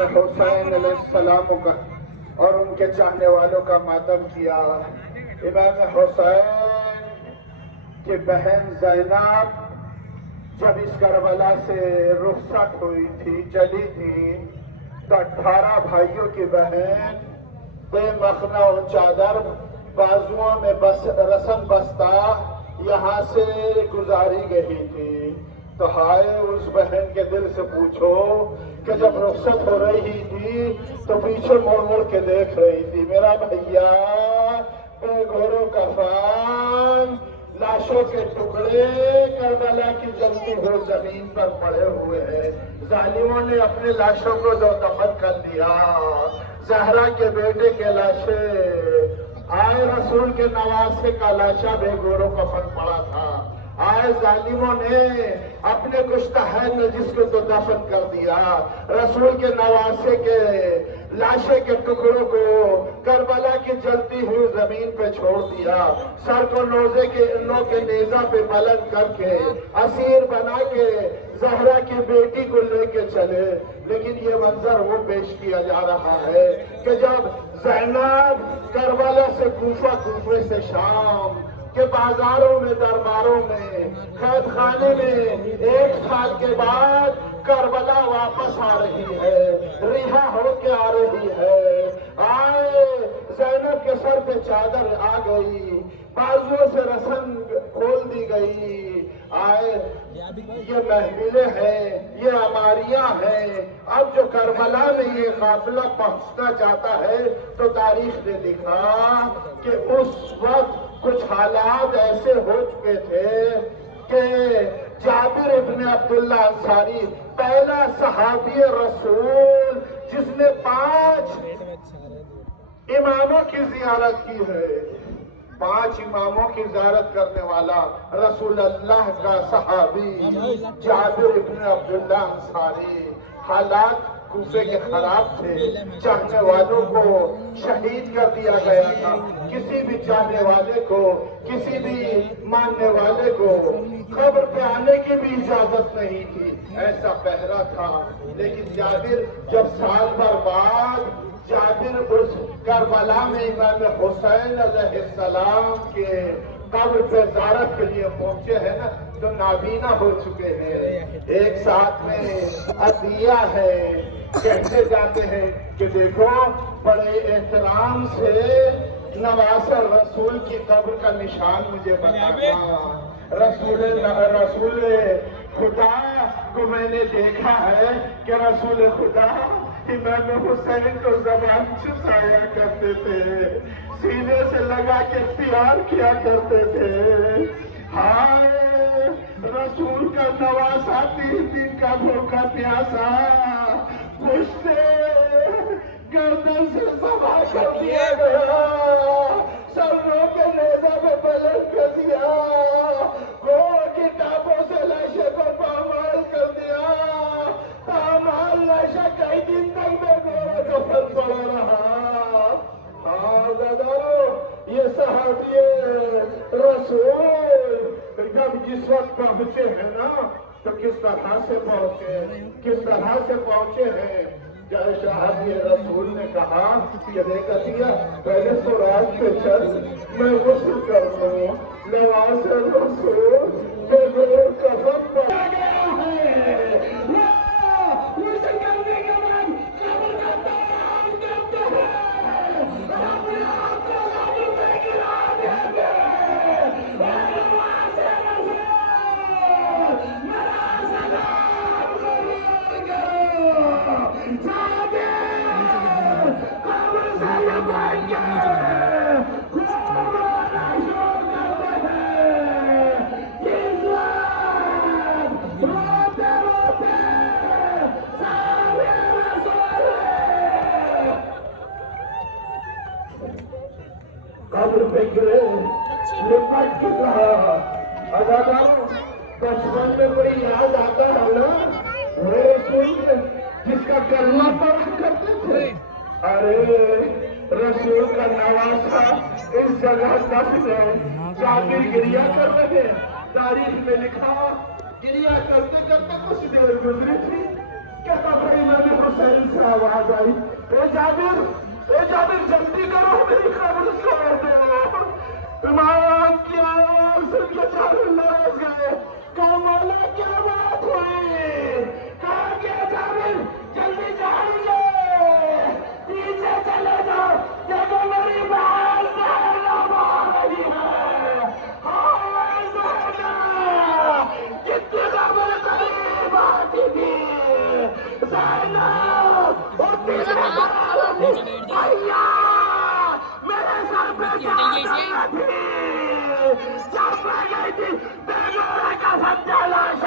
حسین علیہ السلام کا اور ان کے چاہنے والوں کا ماتم کیا۔ امام حسین کی بہن زینب جب اس کربلا سے رخصت ہوئی تھی، چلی تھی، تو 18 بھائیوں کی بہن بے مخنا و چادر بازوؤں میں رسم بستہ یہاں سے گزاری گئی تھی۔ تو ہائے اس بہن کے دل سے پوچھو کہ جب رخصت ہو رہی تھی تو پیچھے مڑ مڑ کے دیکھ رہی تھی، میرا بھیا بے گھروں کفن، لاشوں کے ٹکڑے کربلا کی جلتی ہوئی زمین پر پڑے ہوئے ہیں۔ ظالموں نے اپنے لاشوں کو دفن کر دیا۔ زہرا کے بیٹے کے لاشیں، آئے رسول کے نواسے کا لاشا بے گھروں کفن پڑا تھا۔ آئے ظالموں نے اپنے کشتہ ہے جس کو تو دفن کر دیا۔ رسول کے نواسے کے لاشے کے ٹکڑوں کو کربلا کی جلتی ہوئی زمین پہ چھوڑ دیا۔ سر کو نوزے کے انوں کے نیزہ پہ بلند کر کے اسیر بنا کے زہرا کی بیٹی کو لے کے چلے۔ لیکن یہ منظر وہ پیش کیا جا رہا ہے کہ جب زینب کربلا سے کوفہ، کوفے سے شام کے بازاروں میں، درباروں میں، قید خانے میں 1 سال کے بعد کربلا واپس آ رہی ہے، رہا ہو کے آ رہی ہے۔ آئے زینب کے سر پہ چادر آ گئی، بازوؤں سے رسم کھول دی گئی۔ آئے یہ محفلیں ہیں، یہ عماریاں ہیں۔ اب جو کربلا میں یہ قافلہ پہنچنا چاہتا ہے تو تاریخ نے لکھا کہ اس وقت کچھ حالات ایسے ہو چکے تھے کہ جابر ابن عبداللہ انصاری، پہلا صحابی رسول جس نے 5 اماموں کی زیارت کی ہے، 5 اماموں کی زیارت کرنے والا رسول اللہ کا صحابی جابر ابن عبداللہ انصاری۔ حالات کوفے کے خراب تھے، چاہنے والوں کو شہید کر دیا گیا تھا۔ کسی بھی چاہنے والے کو، کسی بھی ماننے والے کو قبر پہ آنے کی بھی اجازت نہیں تھی، ایسا پہرا تھا۔ لیکن جابر جب سال بھر بعد جابر اس کربلا میں امام حسین علیہ السلام کے قبر پہ زیارت کے لیے پہنچے ہیں نا، تو نابینا ہو چکے ہیں۔ ایک ساتھ میں عطیہ ہے، کہتے جاتے ہیں کہ دیکھو بڑے احترام سے نواز رسول کی قبر کا نشان مجھے بتانا۔ رسول خدا کو میں نے دیکھا ہے کہ رسول خدا امام حسین کو زبان چسایا کرتے تھے، سینے سے لگا کے پیار کیا کرتے تھے۔ ہائے رسول کا نواسا 3 دن کا بھوکا پیاسا پشتے گردن سے ذبح کر دیا گیا، سروں کے نیزہ پہ بلند کر دیا، گوڑ کی ٹاپوں سے لاشے کو پامال کر دیا۔ پامال لاشا کئی دن تک میں گوڑا کفن پڑا رہا۔ ہاں دادارو، یہ صحابی رسول جب جس وقت پہنچے ہیں نا تو کس طرح سے پہنچے ہیں۔ صحابی رسول نے کہا کہ دیکھ عطیہ پہلے تو رات پہ چل، میں غسل کر لوں۔ نواز رسول کے گھر کفن پڑا گیا ہے، غسل کرنے کے بعد قبر کا تمام کرتے ہیں، اپنے آپ کو قبر پہ گرا دیتے ہیں۔ نواز رسول میرا سلام قبول کرو، قبر پہ گرے، لپٹ رہا۔ اداکاروں، بچپن میں کوئی یاد آتا ہے نا وہ رسول جس کا کلمہ پڑھا کرتے تھے؟ ارے رسول کا نواسا اس جگہ دفن ہے، جابر گریا کر رہے۔ تاریخ میں لکھا گریا کرتے کرتے کچھ دیر گزری تھی کہ قبر امام حسین سے آواز آئی، اے جابر جلدی کرو، میری قبر چھوڑ دو۔ امام کی آواز سن کے جابر ناراض گئے، کہا مولا کیا بات ہوئی؟ کہا کہ جابر جلدی جائیے، پیچھے چلے جاؤ، دیکھو میری بہن زینب آ رہی ہے۔ ہائے زینب، کتنی قبر قریب آتی تھی، زینب اٹھتی تھی، بھیا میرے سر پہ چادر تھی، جب میں گئی تھی بے گورے کا سچا لاش